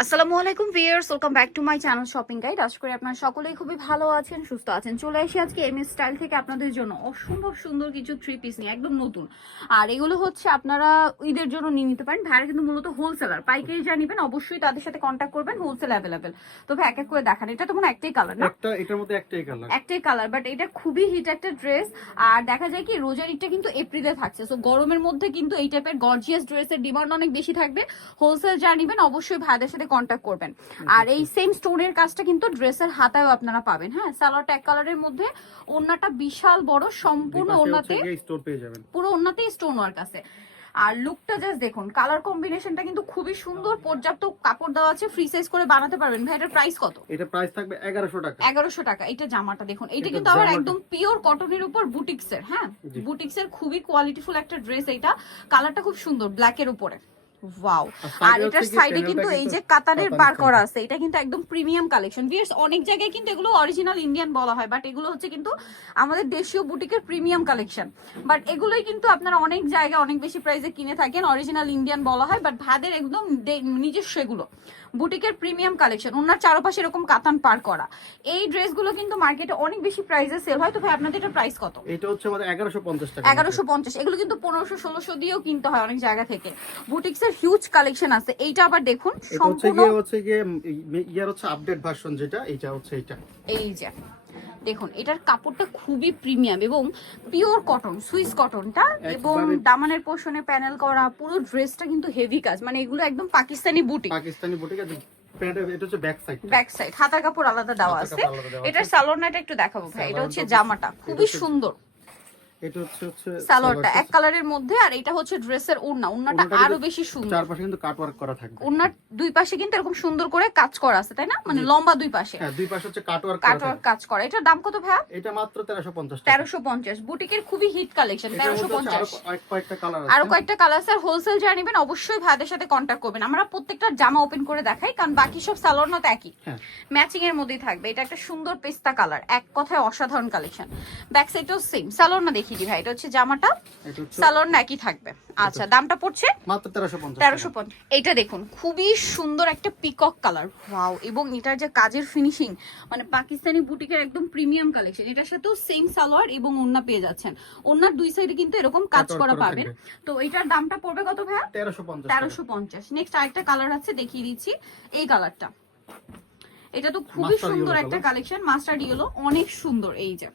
আসসালামু আলাইকুম viewers, welcome back to my channel shopping guide. আশা করি আপনারা সকলেই খুবই ভালো আছেন, সুস্থ আছেন। চলে আসি আজকে এমএস স্টাইল থেকে আপনাদের জন্য অসম্ভব সুন্দর কিছু থ্রি পিস নিয়ে, একদম নতুন। আর এগুলো হচ্ছে আপনারা ঈদের জন্য নিয়ে নিতে পারেন। ভাইরা কিন্তু মূলত হোলসেলার, পাইকারি যা নিবেন অবশ্যই তাদের সাথে কন্ট্যাক্ট করবেন, হোলসেল অ্যাভেলেবেল। তো ভাই এক এক করে দেখান। এটা তো মনে হয় একটাই কালার না? এটার মধ্যে একটাই কালার, বাট এটা খুবই হিট একটা ড্রেস। আর দেখা যায় কি রোজার ঈদটা কিন্তু এপ্রিলে থাকছে, সো গরমের মধ্যে কিন্তু এই টাইপের গর্জিয়াস ড্রেসের ডিমান্ড অনেক বেশি থাকবে। হোলসেল যা নিবেন অবশ্যই ভাইদের সাথে কন্ট্যাক্ট করবেন। আর এই সেম স্টোনের কাজটা কিন্তু ড্রেসের হাতায়ও আপনারা পাবেন। হ্যাঁ, সালোয়ারটা এক কালারের মধ্যে, ওড়নাটা বিশাল বড়, সম্পূর্ণ ওড়নাতে স্টোন পেয়ে যাবেন, পুরো ওড়নাতে স্টোন ওয়ার্ক আছে। আর লুকটা জাস্ট দেখুন, কালার কম্বিনেশনটা কিন্তু খুবই সুন্দর। পর্যাপ্ত কাপড় দেওয়া আছে, ফ্রি সাইজ করে বানাতে পারবেন। ভাই এটার প্রাইস কত? এটা প্রাইস থাকবে 1100 টাকা। 1100 টাকা। এটা জামাটা দেখুন, এটা কিন্তু আবার একদম পিওর কটনের উপর বুটিক্সের। হ্যাঁ, বুটিক্সের খুবই কোয়ালিটিফুল একটা ড্রেস। এটা কালারটা খুব সুন্দর, ব্ল্যাকের উপরে। ওয়াও। আর এটার সাইডে কিন্তু এই যে কাতানের বার করা আছে, এটা কিন্তু একদম প্রিমিয়াম কালেকশন। ভিউয়ার্স, অনেক জায়গায় কিন্তু এগুলো অরিজিনাল ইন্ডিয়ান বলা হয়, বাট এগুলো হচ্ছে কিন্তু আমাদের দেশীয় বুটিকের প্রিমিয়াম কালেকশন। বাট এগুলোই কিন্তু আপনারা অনেক জায়গায় অনেক বেশি প্রাইসে কিনে থাকেন, অরিজিনাল ইন্ডিয়ান বলা হয়, বাট ভাদের একদম নিজস্ব এগুলো বুটিকের প্রিমিয়াম কালেকশন। ওনার চারপাশে এরকম কাতান পার করা এই ড্রেসগুলো কিন্তু মার্কেটে অনেক বেশি প্রাইসে সেল হয়। তো ভাই আপনাদের এটা প্রাইস কত? এটা হচ্ছে আমাদের 1150 টাকা। 1150। এগুলো কিন্তু 1500-1600 দিয়েও কিনতে হয় অনেক জায়গা থেকে। বুটিক্সের হিউজ কালেকশন আছে। এইটা আবার দেখুন, সম্পূর্ণ হচ্ছে ইয়ার হচ্ছে আপডেট ভার্সন, যেটা এটা হচ্ছে এটা। এই যে দেখুন, এটার কাপড়টা খুবই প্রিমিয়াম এবং পিওর কটন, সুইস কটনটা, এবং দামানের পোর্শনে প্যানেল করা। পুরো ড্রেসটা কিন্তু হেভি কাজ, মানে এগুলো একদম পাকিস্তানি বুটিক। এটা হচ্ছে ব্যাক সাইড হাতার কাপড় আলাদা দেওয়া আছে। এটার সালোয়ারটা একটু দেখাবো ভাই। এটা হচ্ছে জামাটা, খুবই সুন্দর। এটা হচ্ছে সালোয়ারটা এক কালারের মধ্যে, আর এটা হচ্ছে ড্রেসের ওড়না। ওড়নাটা আরো বেশি সুন্দর, চারপাশে কিন্তু কাট ওয়ার্ক করা থাকবে। ওড়নার দুই পাশে কিন্তু এরকম সুন্দর করে কাজ করা আছে, তাই না? মানে লম্বা দুই পাশে। হ্যাঁ, দুই পাশে হচ্ছে কাট ওয়ার্ক কাজ করা। এটার দাম কত ভাইয়া? এটা মাত্র 1350 টাকা। 1350। বুটিকের খুবই হিট কালেকশন। 1350। কয়েকটা কালার আছে, আরো কয়েকটা কালার আছে। হোলসেল যা নেবেন অবশ্যই ভাইদের সাথে কন্ট্যাক্ট করবেন। আমরা প্রত্যেকটা জামা ওপেন করে দেখাই, কারণ বাকি সব সালোয়ার না তো একই, ম্যাচিং এর মধ্যেই থাকবে। এটা একটা সুন্দর পেস্তা কালার, এক কথায় অসাধারণ কালেকশন। ব্যাক সাইডটাও সেম। সালোয়ার না দেখিয়ে দিই ভাই। এটা হচ্ছে জামাটা, সালোয়ার না একই থাকবে। আচ্ছা, দামটা পড়ছে মাত্র 1350। 1350। এটা দেখুন, খুবই সুন্দর একটা পিকক কালার। ওয়াও। এবং এটার যে কাজের ফিনিশিং, মানে পাকিস্তানি বুটিকের একদম প্রিমিয়াম কালেকশন। এটার সাথেও সেম সালোয়ার এবং ওড়না পেয়ে যাচ্ছেন। ওড়নার দুই সাইডে কিন্তু এরকম কাজ করা পাবেন। তো এটার দামটা পড়বে কত ভাইয়া? 1350। নেক্সট আরেকটা কালার আছে, দেখিয়ে দিচ্ছি। এই কালারটা, এটা তো খুবই সুন্দর একটা কালেকশন, মাস্টার্ড ইয়েলো, অনেক সুন্দর। এই যে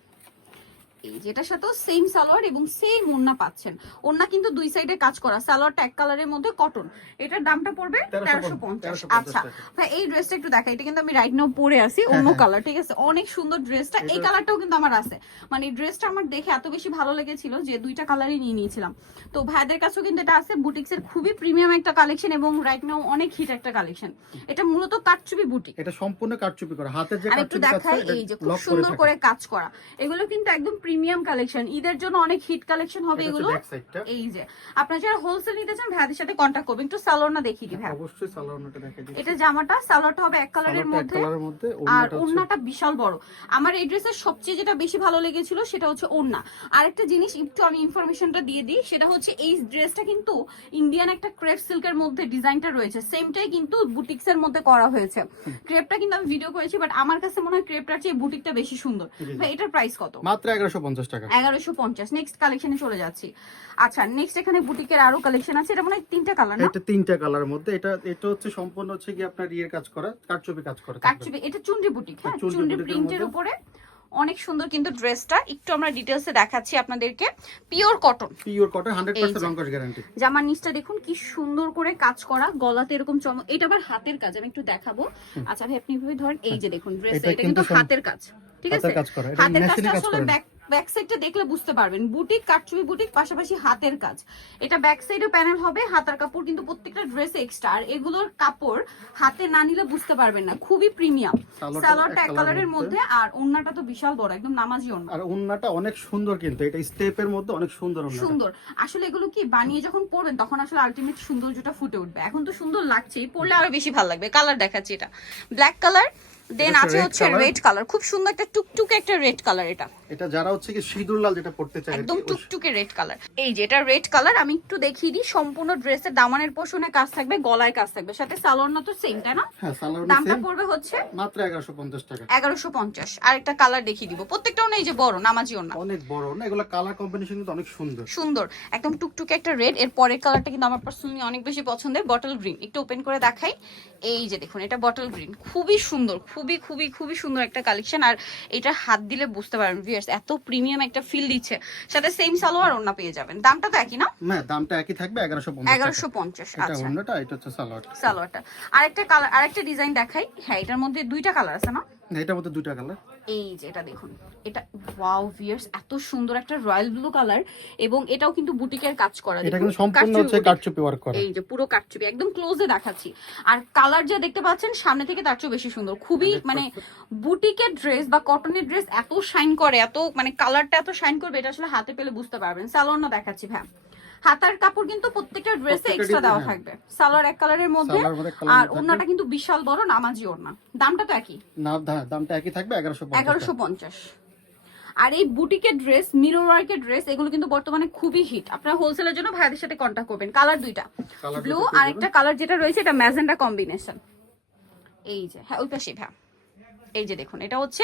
যেটার সাথেও সেম সালোয়ার এবং সেম ওড়না পাচ্ছেন। ওড়না কিন্তু দুই সাইডে কাজ করা, সালোয়ারটা এক কালারের মধ্যে কটন। এটার দামটা পড়বে 1350। আচ্ছা ভাই, এই ড্রেসটা একটু দেখা। এটা কিন্তু আমি রাইট নাও পরে আছি, অন্য কালার, ঠিক আছে? অনেক সুন্দর ড্রেসটা। এই কালারটাও কিন্তু আমার আছে। মানে এই ড্রেসটা আমার দেখে এত বেশি ভালো লেগেছিল যে দুইটা কালারই নিয়ে নিয়েছিলাম। তো ভাইদের কাছেও কিন্তু এটা আছে। বুটিক্সের খুবই প্রিমিয়াম একটা কালেকশন এবং রাইট নাও অনেক হিট একটা কালেকশন। এটা মূলত কাটচুপি বুটিক, এটা সম্পূর্ণ কাটচুপি করা, হাতের যে কাটচুপি দেখাই। এই যে খুব সুন্দর করে কাজ করা, এগুলো কিন্তু একদম প্রিমিয়াম কালেকশন। ঈদের জন্য অনেক হিট কালেকশন হবে এগুলো। এই যে আপনারা যারা হোলসেল নিতে চান ভাইদের সাথে কন্টাক্ট করবেন। একটু সালোয়ারটা দেখিয়ে দিই ভাই। অবশ্যই সালোয়ারটা দেখাই দিই। এটা জামাটা, সালোয়ারটা হবে এক কালারের মধ্যে, আর ওড়নাটা বিশাল বড়। আমার এই ড্রেসের সবচেয়ে যেটা বেশি ভালো লেগেছিল সেটা হচ্ছে ওড়না। আরেকটা জিনিস একটু আমি ইনফরমেশনটা দিয়ে দিই, সেটা হচ্ছে এই ড্রেসটা কিন্তু ইন্ডিয়ান একটা ক্রেপ সিল্কের মধ্যে ডিজাইনটা রয়েছে, সেমটাই কিন্তু বুটিক্সের মধ্যে করা হয়েছে। ক্রেপটা কিন্তু আমি ভিডিও করেছি, বাট আমার কাছে মনে হয় ক্রেপটার চেয়ে বুটিকটা বেশি সুন্দর। ভাই এটার প্রাইস কত? মাত্র 1150 টাকা। 1150। নেক্সট কালেকশনে চলে যাচ্ছি। আচ্ছা, নেক্সট এখানে বুটিকের আরো কালেকশন আছে। এটা মনে হয় তিনটা কালার না? এটা তিনটা কালারের মধ্যে। এটা হচ্ছে সম্পূর্ণ হচ্ছে কি আপনার ইয়ের কাজ করা, কাটচুপি কাজ করা। কাটচুপি, এটা চুনরি বুটিক। হ্যাঁ, চুনরি প্রিন্টের উপরে অনেক সুন্দর কিন্তু ড্রেসটা। একটু আমরা ডিটেইলসে দেখাচ্ছি আপনাদেরকে। পিওর কটন, 100% রংকশ গ্যারান্টি। জামার নিচটা দেখুন কি সুন্দর করে কাজ করা, গলাতে এরকম চমক। এটা আবার হাতের কাজ, আমি একটু দেখাবো। আচ্ছা ভাই, আপনি এভাবে ধরেন। এই যে দেখুন ড্রেসটা, এটা কিন্তু হাতের কাজ, ঠিক আছে? হাতের কাজটা আসলে ব্যাক সাইডটা দেখলে বুঝতে পারবেন। বুটিক, কাটচুপি বুটিক, পাশাপাশি হাতের কাজ। এটা ব্যাক সাইডে প্যানেল হবে, হাতার কাপড় কিন্তু প্রত্যেকটা ড্রেসে এক্সট্রা। আর এগুলোর কাপড় হাতে না নিলে বুঝতে পারবেন না, খুবই প্রিমিয়াম। সালোয়ারটা এক কালারের মধ্যে, আর ওন্নাটা তো বিশাল বড়, একদম নামাজি ওন্না। আর ওন্নাটা অনেক সুন্দর, কিন্তু এটা স্টেপের মধ্যে অনেক সুন্দর ওন্না। সুন্দর। আসলে এগুলো কি বানিয়ে যখন পরবেন তখন আসলে আলটিমেট সৌন্দর্যটা ফুটে উঠবে। এখন তো সুন্দর লাগছেই, পরলে আরো বেশি ভালো লাগবে। কালার দেখাচ্ছি, এটা ব্ল্যাক কালার, দেন আছে হচ্ছে রেড কালার, খুব সুন্দর একটা টুকটুকে একটা রেড কালার। এটা এটা যারা হচ্ছে কি সিঁদুর লাল যেটা পড়তে চায় একদম টুকটুকে রেড কালার। এই যে এটা রেড কালার, আমি একটু দেখিয়ে দিই। সম্পূর্ণ ড্রেসের দামানের পোর্শনে কাজ থাকবে, গলায় কাজ থাকবে, সাথে সালোয়ার না তো সেম, তাই না? হ্যাঁ, সালোয়ার দামটা সেম, পড়বে হচ্ছে মাত্র 1150 টাকা। 1150। আরেকটা কালার দেখিয়ে দিব, প্রত্যেকটাও না এই যে বড় নামাজি ওড়না, অনেক বড় না, এগুলো কালার কম্বিনেশন কিন্তু অনেক সুন্দর সুন্দর একদম টুকটুকে একটা রেড। এর পরের কালারটা কিন্তু আমার পার্সোনালি অনেক বেশি পছন্দের, বটল গ্রিন। একটু ওপেন করে দেখাই। এই যে দেখুন, এটা বটল গ্রিন, খুবই সুন্দর, খুবই খুবই খুবই সুন্দর একটা কালেকশন। আর এটা হাত দিলে বুঝতে পারবেন ভিউয়ার্স, এত প্রিমিয়াম একটা ফিল দিচ্ছে। সাথে সেম সালোয়ার ওড়না পেয়ে যাবেন। দামটা তো একই না? হ্যাঁ, দামটা একই থাকবে 1150 1150। এটা আচ্ছা, অন্যটা, এটা হচ্ছে সালোয়ার। সালোয়ারটা আরেকটা কালার, আরেকটা ডিজাইন দেখাই। হ্যাঁ, এটার মধ্যে দুইটা কালার আছে না? এটার মধ্যে দুইটা কালার। এই যে এটা দেখুন, এটা ওয়াও ভিউয়ার্স, এত সুন্দর একটা রয়্যাল ব্লু কালার, এবং এটাও কিন্তু বুটিকের কাজ করা। এটা কিন্তু সম্পূর্ণ হচ্ছে কারচুপি ওয়ার্ক করা। এই যে পুরো কাটচুপি, একদম ক্লোজে দেখাচ্ছি। আর কালার যা দেখতে পাচ্ছেন সামনে থেকে তার চেয়ে বেশি সুন্দর। খুবই মানে বুটিকের ড্রেস বা কটনের ড্রেস এত শাইন করে, এত মানে কালারটা এত শাইন করবে, এটা আসলে হাতে পেলে বুঝতে পারবেন। সালোয়ার না দেখাচ্ছি ভাই, হাতার কাপড় কিন্তু প্রত্যেকটা ড্রেসে এক্সট্রা দেওয়া থাকবে। সালোয়ার এক কালারের মধ্যে, আর ওড়নাটা কিন্তু বিশাল বড় নামাজি ওড়না। দামটা তো একই না, দামটা একই থাকবে 1150। 1150। আর এই বুটিকের ড্রেস, মিরর ওয়ার্কের ড্রেস, এগুলো কিন্তু বর্তমানে খুবই হিট। আপনারা হোলসেলের জন্য ভাইদের সাথে কন্ট্যাক্ট করবেন। কালার দুইটা, ব্লু আর একটা কালার যেটা রয়েছে এটা ম্যাজেন্ডা কম্বিনেশন। এই যে হ্যাঁ, ওই পাশে ভাই, এই যে দেখুন, এটা হচ্ছে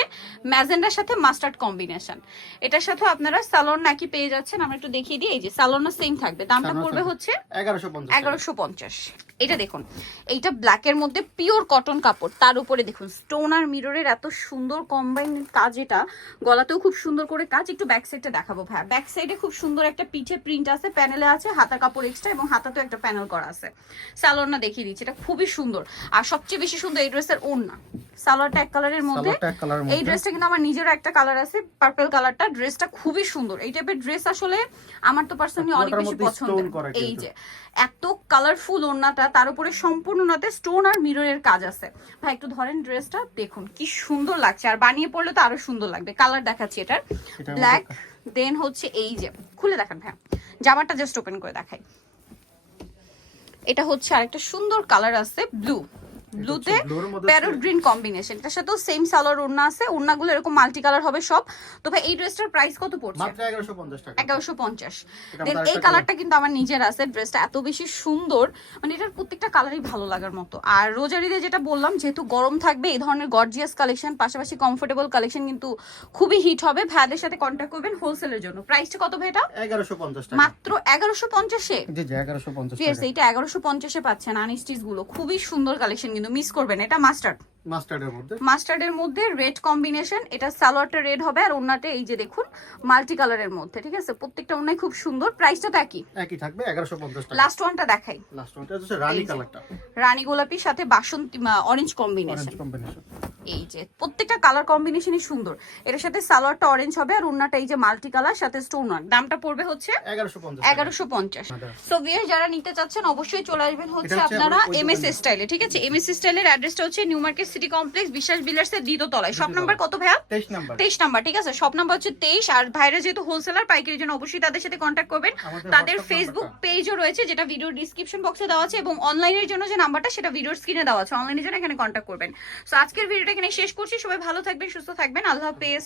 ম্যাজেন্ডার সাথে মাস্টার্ড কম্বিনেশন। এটার সাথে আপনারা সালোয়ার নাকি পেয়ে যাচ্ছেন। আমরা একটু দেখিয়ে দিই। এই যে সালোয়ার না সেম থাকবে, দামটা পড়বে হচ্ছে 1150। এটা দেখুন, এইটা ব্ল্যাকের মধ্যে পিওর কটন কাপড়, তার উপরে দেখুন স্টোন আর মিররের এত সুন্দর কম্বাইন কাজ। এটা গলাতেও খুব সুন্দর করে কাজ। একটু ব্যাক সাইডটা দেখাবো ভাই। ব্যাক সাইডে খুব সুন্দর একটা পিঠে প্রিন্ট আছে, প্যানেলে আছে, হাতার কাপড় এক্সট্রা, এবং হাতাতেও একটা প্যানেল করা আছে। সালোয়ার না দেখিয়ে দিচ্ছি, এটা খুবই সুন্দর। আর সবচেয়ে বেশি সুন্দর এই ড্রেসের ওড়না। সালোয়ারটা এক কালারের মধ্যে, এই ড্রেসটা কিন্তু আমার নিজের একটা কালার আছে, পার্পল কালারটা। ড্রেসটা খুবই সুন্দর। এই টাইপের ড্রেস আসলে আমার তো পার্সোনালি অনেক বেশি পছন্দের। এই যে এত কালারফুল ওড়নাটা, তার উপরে সম্পূর্ণতে স্টোন আর মিররের কাজ আছে। ভাই একটু ধরেন ড্রেসটা, দেখুন কি সুন্দর লাগছে, আর বানিয়ে পড়লে তো আরো সুন্দর লাগবে। কালার দেখাচ্ছি এটার, ব্ল্যাক, দেন হচ্ছে এই যে খুলে দেখান ভাই, জামাটা জাস্ট ওপেন করে দেখাই। এটা হচ্ছে আরেকটা সুন্দর কালার আছে, ব্লু, ব্লুতে প্যারট গ্রিন কম্বিনেশন। এটার সাথেও সেম সালোয়ার ওড়না আছে। ওড়নাগুলো এরকম মাল্টি কালার হবে সব। তো ভাই এই ড্রেসটার প্রাইস কত পড়ছে? মাত্র 1150 টাকা। 1150। দেন এই কালারটা কিন্তু আমার নিজের আছে। ড্রেসটা এত বেশি সুন্দর, মানে এটার প্রত্যেকটা কালারই ভালো লাগার মতো। আর রোজারিতে যেটা বললাম, যেহেতু গরম থাকবে, এই ধরনের গর্জিয়াস কালেকশন পাশাপাশি কমফোর্টেবল কালেকশন কিন্তু খুবই হিট হবে। ভাইদের সাথে কন্ট্যাক্ট করবেন হোলসেলের জন্য। প্রাইসটা কত ভাই এটা? 1150 টাকা। মাত্র 1150 এ। জি জি, 1150 টাকা। এইটা 1150 এ পাচ্ছেন। আনস্টিচ গুলো খুবই সুন্দর কালেকশন, কিন্তু মিস করবেন। এটা মাস্টার্ডের মধ্যে রেড কম্বিনেশন। এটা সালোয়ারটা রেড হবে, আর ওন্নাটা এই যে দেখুন মাল্টি কালারের মধ্যে। ঠিক আছে, প্রত্যেকটা ওন্নাই খুব সুন্দর। প্রাইসটা তো একই থাকবে 1150 টাকা। লাস্ট ওয়ানটা দেখাই। লাস্ট ওয়ানটা হচ্ছে রানী কালারটা, রানী গোলাপি সাথে বাসন্তী অরেঞ্জ কম্বিনেশন। এই যে প্রত্যেকটা কালার কম্বিনেশনই সুন্দর। এর সাথে সালোয়ারটা অরেঞ্জ হবে, আর ওন্নাটা এই যে মাল্টি কালার সাথে স্টোন ওয়ার্ক। দামটা পড়বে হচ্ছে 1150। সো ভিউয়ার্স, যারা নিতে চাচ্ছেন অবশ্যই চলে আসবেন হচ্ছে আপনারা এমএস স্টাইলে। ঠিক আছে, এমএস স্টাইলের অ্যাড্রেসটা হচ্ছে নিউ মার্কেট সিটি কমপ্লেক্স, বিশ্বাস বিল্ডার্স এর দ্বিতীয় তলায়। শপ নাম্বার কত ভাইয়া? 23 নাম্বার। ঠিক আছে, শপ নাম্বার হচ্ছে 23। আর ভাইরা যেহেতু হোলসেলার, পাইকারির জন্য অবশ্যই তাদের সাথে কন্ট্যাক্ট করবেন। তাদের ফেসবুক পেজও রয়েছে, যেটা ভিডিওর ডিসক্রিপশন বক্সে দেওয়া আছে, এবং অনলাইনের জন্য যে নাম্বারটা সেটা ভিডিওর স্ক্রিনে দেওয়া আছে। অনলাইনের জন্য এখানে কন্ট্যাক্ট করবেন। সো আজকের ভিডিওটা এখানে শেষ করছি। সবাই ভালো থাকবেন, সুস্থ থাকবেন। আল্লাহ হাফেজ।